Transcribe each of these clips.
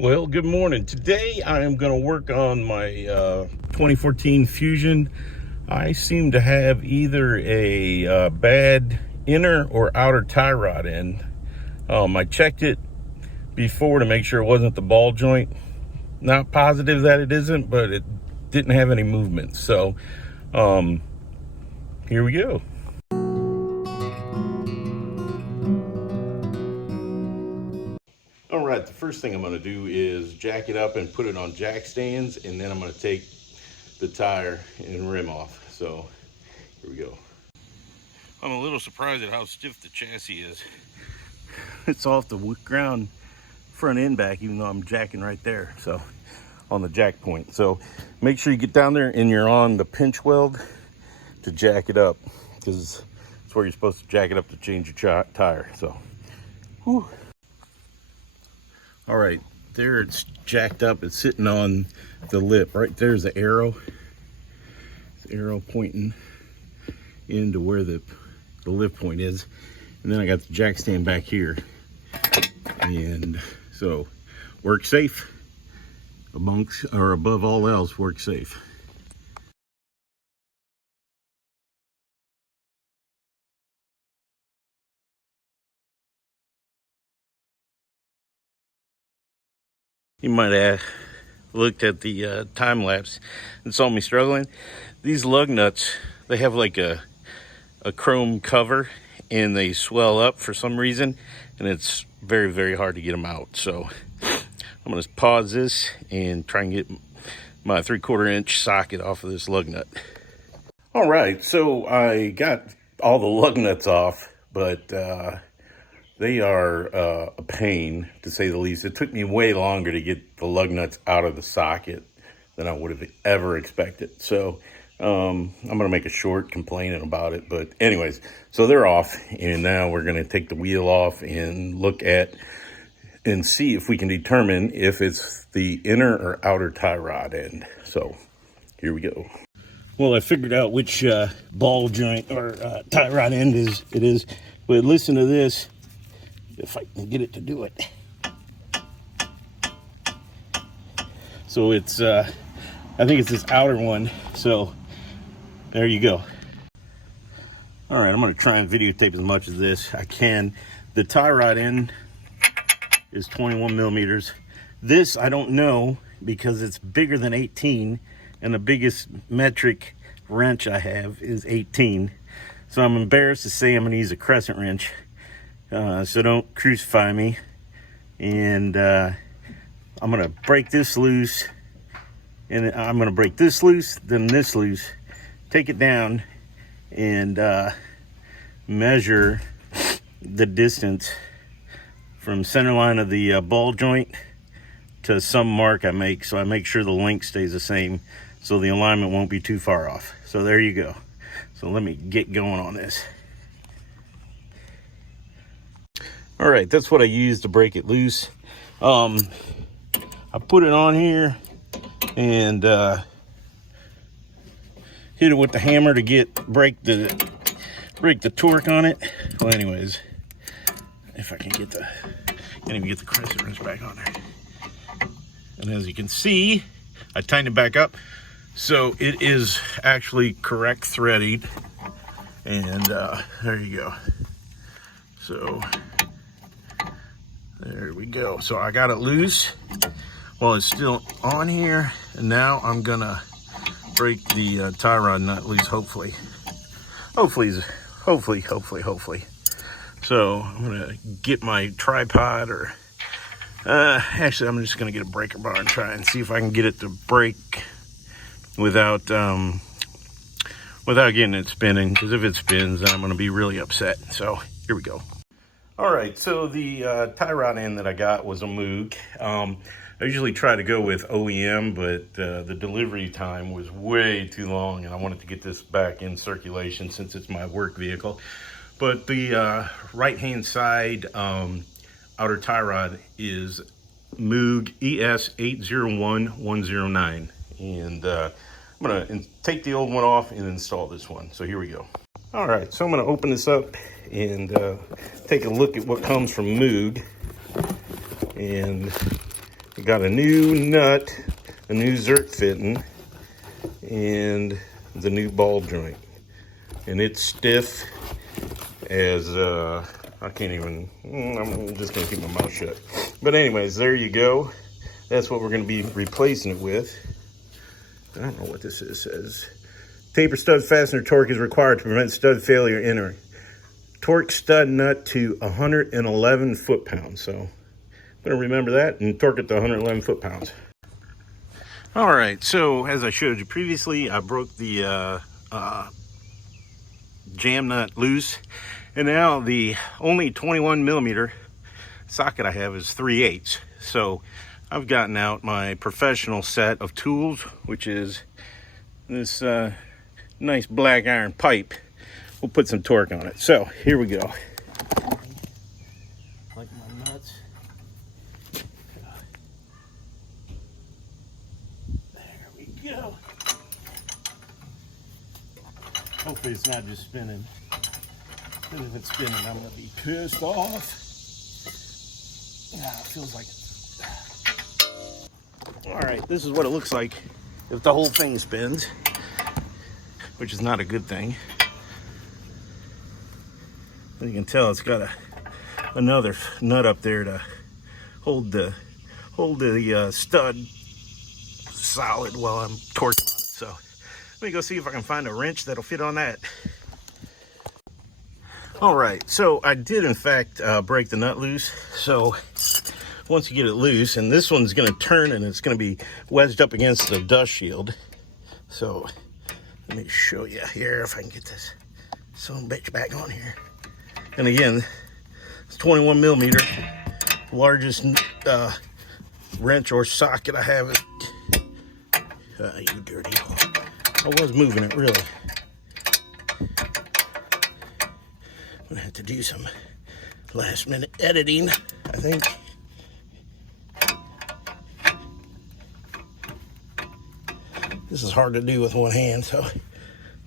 Well, good morning. Today I am going to work on my 2014 Fusion. I seem to have either a bad inner or outer tie rod end. I checked it before to make sure it wasn't the ball joint. Not positive that it isn't, but it didn't have any movement. So here we go. All right, the first thing I'm going to do is jack it up and put it on jack stands, and then I'm going to take the tire and rim off. So here we go. I'm a little surprised at how stiff the chassis is. It's off the ground front end back, even though I'm jacking right there, so on the jack point. So make sure you get down there and you're on the pinch weld to jack it up, because it's where you're supposed to jack it up to change your tire. So whew. All right, there it's jacked up. It's sitting on the lip. Right there's the arrow. The arrow pointing into where the lip point is. And then I got the jack stand back here. And so work safe amongst, or above all else, work safe. You might have looked at the time lapse and saw me struggling. These lug nuts, they have like a chrome cover and they swell up for some reason, and it's very, very hard to get them out. So I'm gonna pause this and try and get my 3/4 inch socket off of this lug nut. All right, so I got all the lug nuts off, but they are a pain, to say the least. It took me way longer to get the lug nuts out of the socket than I would have ever expected. So I'm going to make a short complaining about it. But anyways, so they're off. And now we're going to take the wheel off and look at and see if we can determine if it's the inner or outer tie rod end. So here we go. Well, I figured out which ball joint or tie rod end it is. But listen to this. If I can get it to do it. So it's, I think it's this outer one. So there you go. All right, I'm gonna try and videotape as much of this I can. The tie rod end is 21 millimeters. This, I don't know, because it's bigger than 18, and the biggest metric wrench I have is 18. So I'm embarrassed to say I'm gonna use a crescent wrench. So don't crucify me. And I'm gonna break this loose, and I'm gonna break this loose, then this loose, take it down, and measure the distance from center line of the ball joint to some mark I make, so I make sure the length stays the same, so the alignment won't be too far off. So there you go. So let me get going on this. All right, that's what I used to break it loose. I put it on here and hit it with the hammer to break the torque on it. Well, anyways, if I can get can't even get the crescent wrench back on there. And as you can see, I tightened it back up, so it is actually correct threaded. And there you go. So there we go. So I got it loose while it's still on here, and now I'm gonna break the tie rod nut loose. Hopefully. So I'm gonna get my tripod, or actually I'm just gonna get a breaker bar and try and see if I can get it to break without getting it spinning, because if it spins, then I'm gonna be really upset. So here we go. All right, so the tie rod end that I got was a Moog. I usually try to go with OEM, but the delivery time was way too long, and I wanted to get this back in circulation since it's my work vehicle. But the right-hand side outer tie rod is Moog ES801109. And I'm gonna take the old one off and install this one. So here we go. All right, so I'm gonna open this up and take a look at what comes from Moog. And We got a new nut, a new zert fitting, and the new ball joint. And it's stiff as, I can't even, I'm just gonna keep my mouth shut. But anyways, there you go. That's what we're gonna be replacing it with. I don't know what this is, says. Taper stud fastener torque is required to prevent stud failure entering. Torque stud nut to 111 foot-pounds. So I'm gonna remember that and torque it to 111 foot-pounds. All right, so as I showed you previously, I broke the jam nut loose, and now the only 21 millimeter socket I have is 3/8. So I've gotten out my professional set of tools, which is this nice black iron pipe. We'll put some torque on it. So here we go. Like my nuts. There we go. Hopefully it's not just spinning. Because if it's spinning, I'm gonna be pissed off. Yeah, it feels like it. All right, this is what it looks like if the whole thing spins, which is not a good thing. You can tell it's got another nut up there to hold the stud solid while I'm torquing on it. So let me go see if I can find a wrench that'll fit on that. All right, so I did in fact break the nut loose. So once you get it loose, and this one's gonna turn and it's gonna be wedged up against the dust shield. So let me show you here if I can get this son of a bitch back on here. And again, it's 21 millimeter, largest wrench or socket I have. You dirty hole. I was moving it really. I'm gonna have to do some last minute editing, I think. This is hard to do with one hand, so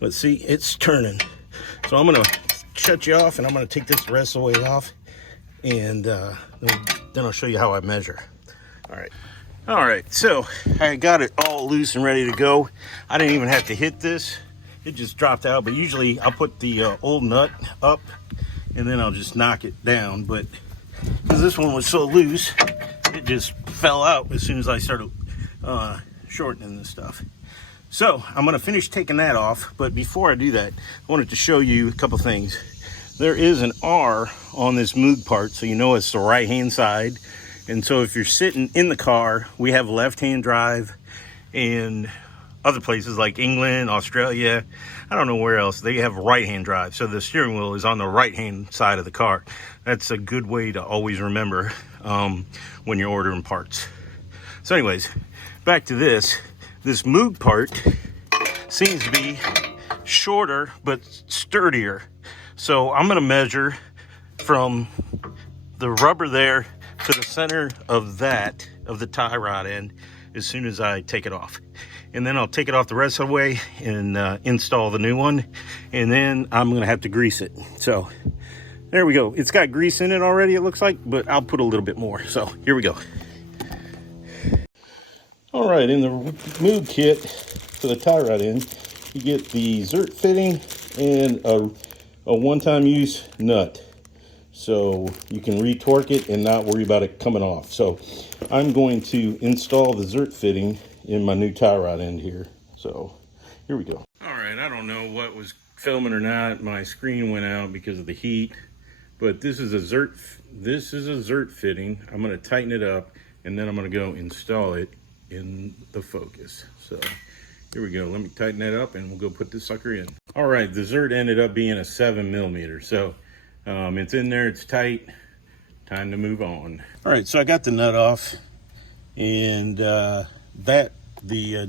let's see, it's turning. So I'm gonna shut you off and I'm gonna take this the rest of the way off, and then I'll show you how I measure. All right, so I got it all loose and ready to go. I didn't even have to hit this. It just dropped out, but usually I'll put the old nut up and then I'll just knock it down. But because this one was so loose, it just fell out as soon as I started shortening this stuff. So I'm gonna finish taking that off, but before I do that, I wanted to show you a couple things. There is an R on this Moog part, so you know it's the right-hand side. And so if you're sitting in the car, we have left-hand drive, and other places like England, Australia, I don't know where else, they have right-hand drive. So the steering wheel is on the right-hand side of the car. That's a good way to always remember when you're ordering parts. So anyways, back to this. This Moog part seems to be shorter but sturdier. So I'm gonna measure from the rubber there to the center of that, of the tie rod end, as soon as I take it off. And then I'll take it off the rest of the way and install the new one. And then I'm gonna have to grease it. So there we go. It's got grease in it already, it looks like, but I'll put a little bit more. So here we go. All right, in the Moog kit for the tie rod end, you get the zert fitting and a one-time use nut. So you can retorque it and not worry about it coming off. So I'm going to install the zert fitting in my new tie rod end here. So here we go. All right, I don't know what was filming or not. My screen went out because of the heat, but this is a zert fitting. I'm going to tighten it up and then I'm going to go install it in the Focus. So here we go. Let me tighten that up and we'll go put this sucker in. All right, the zert ended up being a 7 millimeter. So it's in there, it's tight, time to move on. All right, so I got the nut off, and the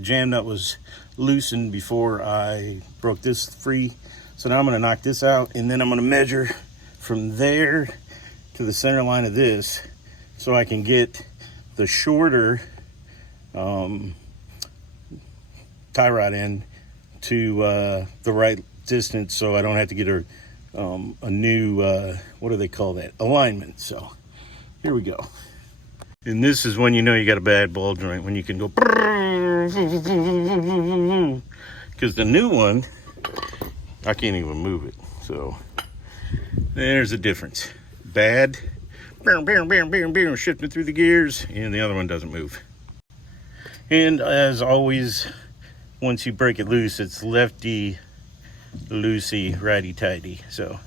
jam nut was loosened before I broke this free. So now I'm gonna knock this out, and then I'm gonna measure from there to the center line of this so I can get the shorter tie rod end to the right distance, so I don't have to get a new, what do they call that? Alignment. So here we go. And this is when you know you got a bad ball joint, when you can go, because the new one, I can't even move it. So there's a difference. Bad, shifting through the gears, and the other one doesn't move. And as always, once you break it loose, it's lefty loosey, righty tighty. So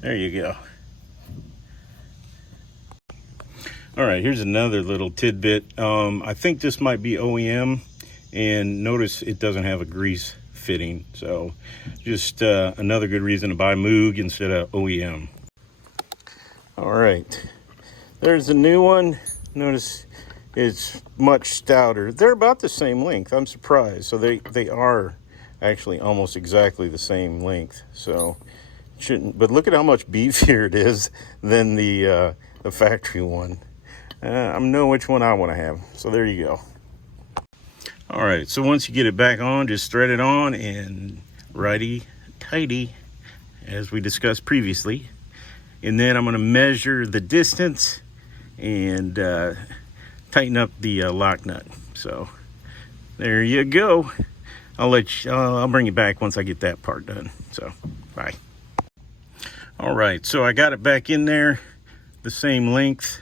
there you go. All right, here's another little tidbit. I think this might be OEM, and notice it doesn't have a grease fitting. So just another good reason to buy Moog instead of OEM. All right, there's the new one. Notice it's much stouter. They're about the same length. I'm surprised. So they are actually almost exactly the same length. So shouldn't, but look at how much beefier it is than the factory one. I know which one I want to have. So there you go. All right, so once you get it back on, just thread it on and righty tighty, as we discussed previously. And then I'm going to measure the distance and tighten up the lock nut. So there you go. I'll bring it back once I get that part done. So bye. All right, so I got it back in there, the same length.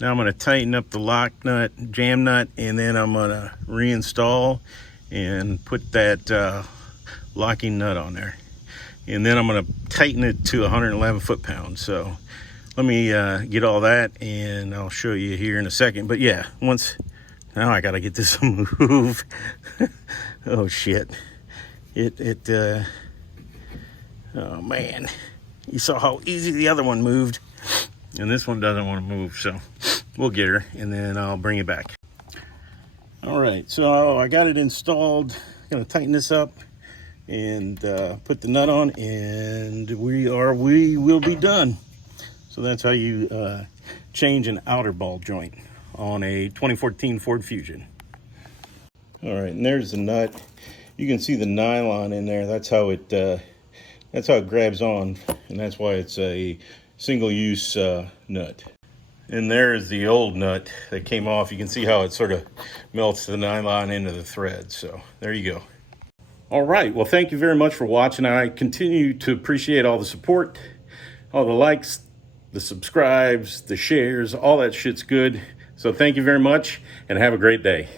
Now I'm going to tighten up the lock nut, jam nut, and then I'm going to reinstall and put that locking nut on there. And then I'm going to tighten it to 111 foot-pounds. So let me get all that, and I'll show you here in a second. But yeah, now I got to get this to move. Oh shit. Oh man. You saw how easy the other one moved. And this one doesn't want to move, so we'll get her, and then I'll bring it back. All right, so I got it installed. Gonna tighten this up and put the nut on, and we will be done. So that's how you change an outer ball joint on a 2014 Ford Fusion. All right, and there's the nut. You can see the nylon in there. That's how it grabs on, and that's why it's a single-use nut. And there is the old nut that came off. You can see how it sort of melts the nylon into the thread. So there you go. All right, well, thank you very much for watching. I continue to appreciate all the support, all the likes, the subscribes, the shares, all that shit's good. So thank you very much, and have a great day.